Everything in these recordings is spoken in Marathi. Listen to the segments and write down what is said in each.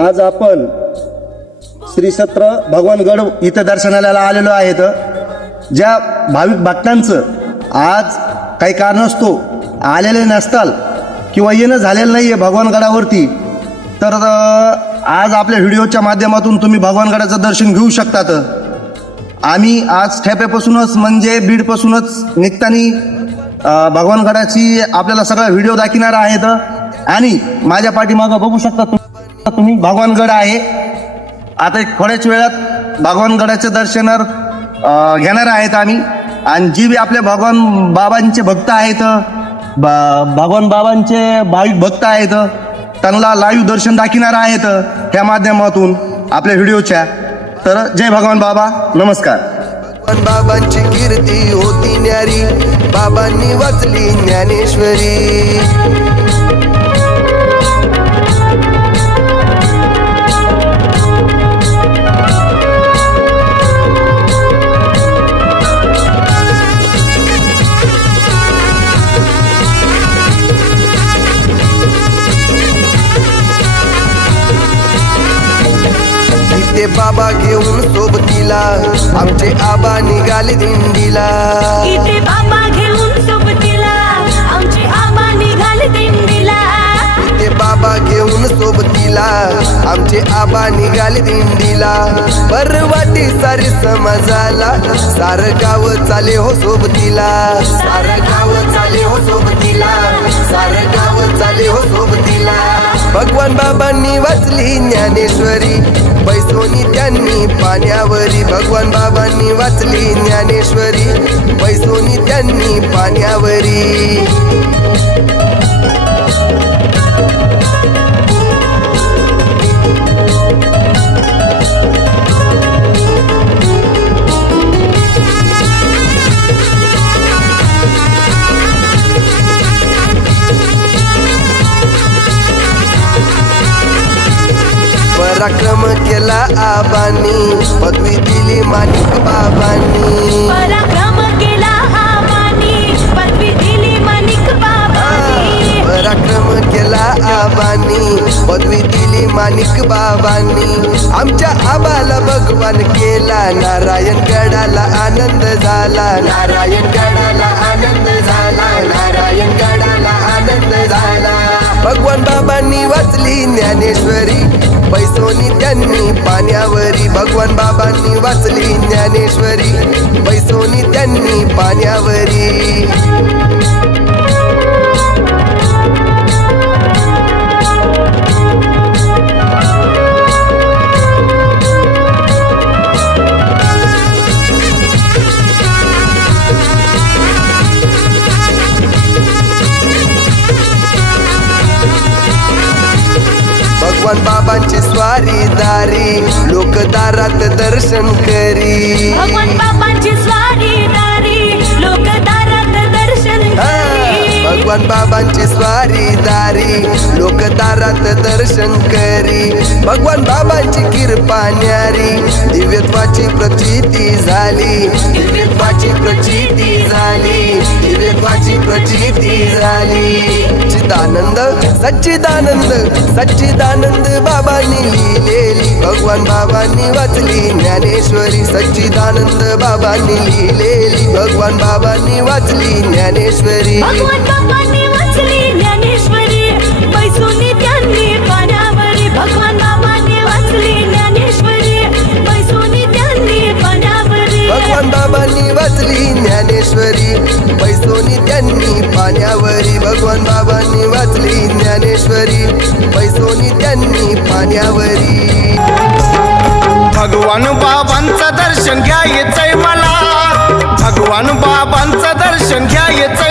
आज आपण श्री सत्र भगवानगड इथं दर्शनाला आलेलो आहेत. ज्या भाविक भक्तांचं आज काही कारणास्तव आलेले नसताल किंवा येणं झालेलं नाही आहे भगवानगडावरती तर आज आपल्या व्हिडिओच्या माध्यमातून तुम्ही भगवानगडाचं दर्शन घेऊ शकतात. आम्ही आज ठेप्यापासूनच म्हणजे बीडपासूनच निघताना भगवानगडाची आपल्याला सगळा व्हिडिओ दाखिणार आहेत. आणि माझ्या पाठीमागं बघू शकता तुम्ही भगवानगड आहे. आता एक थोड्याच वेळात भगवानगडाचं दर्शनार घेणार आहेत आम्ही. आणि जी बी आपले भगवान बाबांचे भक्त आहेत बा भगवान बाबांचे भाविक भक्त आहेत त्यांना लाईव्ह दर्शन दाखवणार आहेत ह्या माध्यमातून आपल्या व्हिडिओच्या. तर जय भगवान बाबा नमस्कार. पण बाबांची कीर्ती होती न्यारी बाबांनी वाचली ज्ञानेश्वरी. इथे बाबा घेऊन सोबतीला. आमचे आबा निघाले दिंडीला. इथे बाबा घेऊन सोबतीला. आमचे आबा निघाले दिंडीला. ते बाबा घेऊन सोबतीला. आमचे आबा निघाले दिंडीला. परवाटी सारी समाजाला. सार गाव चाले हो सोबतीला. सार गाव चाले हो सोबतीला. सार गाव चाले हो सोबतीला. भगवान बाबांनी वाचली ज्ञानेश्वरी. पैसोनी त्यांनी पाण्यावरी. भगवान बाबांनी वाचली ज्ञानेश्वरी. पैसोनी त्यांनी पाण्यावरी. पराक्रम केला आबांनी. पदवी दिली माणिक बाबांनी. पराक्रम केला आबानी. पदवी दिली माणिक बाबानी. पराक्रम केला आबांनी. पदवी दिली माणिक बाबांनी. आमच्या आबाला भगवान केला. नारायण गडाला आनंद झाला. नारायण गडाला आनंद झाला. नारायण गडाला आनंद झाला. भगवान बाबांनी वाचली ज्ञानेश्वरी. बैसोनी त्यांनी पाण्यावरी. भगवान बाबांनी वाचली ज्ञानेश्वरी. बैसोनी त्यांनी पाण्यावरी. हनुमान बाबांची स्वारी दारी लोक दारात दर्शन करी. हनुमान बाबांची भगवान बाबांची स्वारी दारी. लोक दारात दर्शन करी. भगवान बाबांची कृपा न्यारी. दिव्यत्वाची प्रचिती झाली. दिव्यत्वाची प्रचिती झाली. दिव्यत्वाची प्रचिती झाली. चिदानंद सच्चिदानंद सच्चिदानंद बाबांनी लिहिले. भगवान बाबांनी वाचली ज्ञानेश्वरी सच्चिदानंद बाबांनी लिहिलेली. भगवान बाबांनी वाचली ज्ञानेश्वरी. भगवान बाबांनी वाचली ज्ञानेश्वरी. पैसोनी त्यांनी पाण्यावरी. भगवान बाबांनी वाचली ज्ञानेश्वरी. पैसोनी त्यांनी पाण्यावरी. भगवान बाबांचं दर्शन घ्यायचंय मला. भगवान बाबांचं दर्शन घ्यायचंय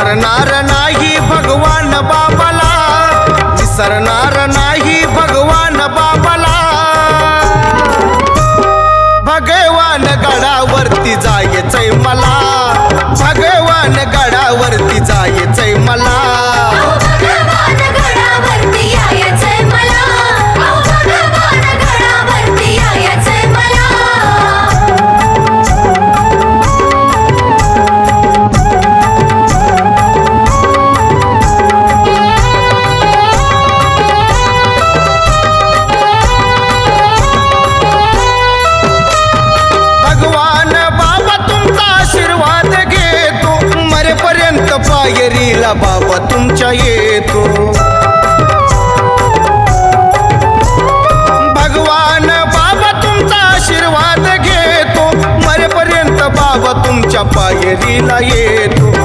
विसरणार नाही भगवान बाबाला विसरणार माहेरीला बाबा तुमच्या येतो. भगवान बाबा तुमचा आशीर्वाद घेतो. मरेपर्यंत बाबा तुमच्या पायरीला येतो.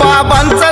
बाबांचा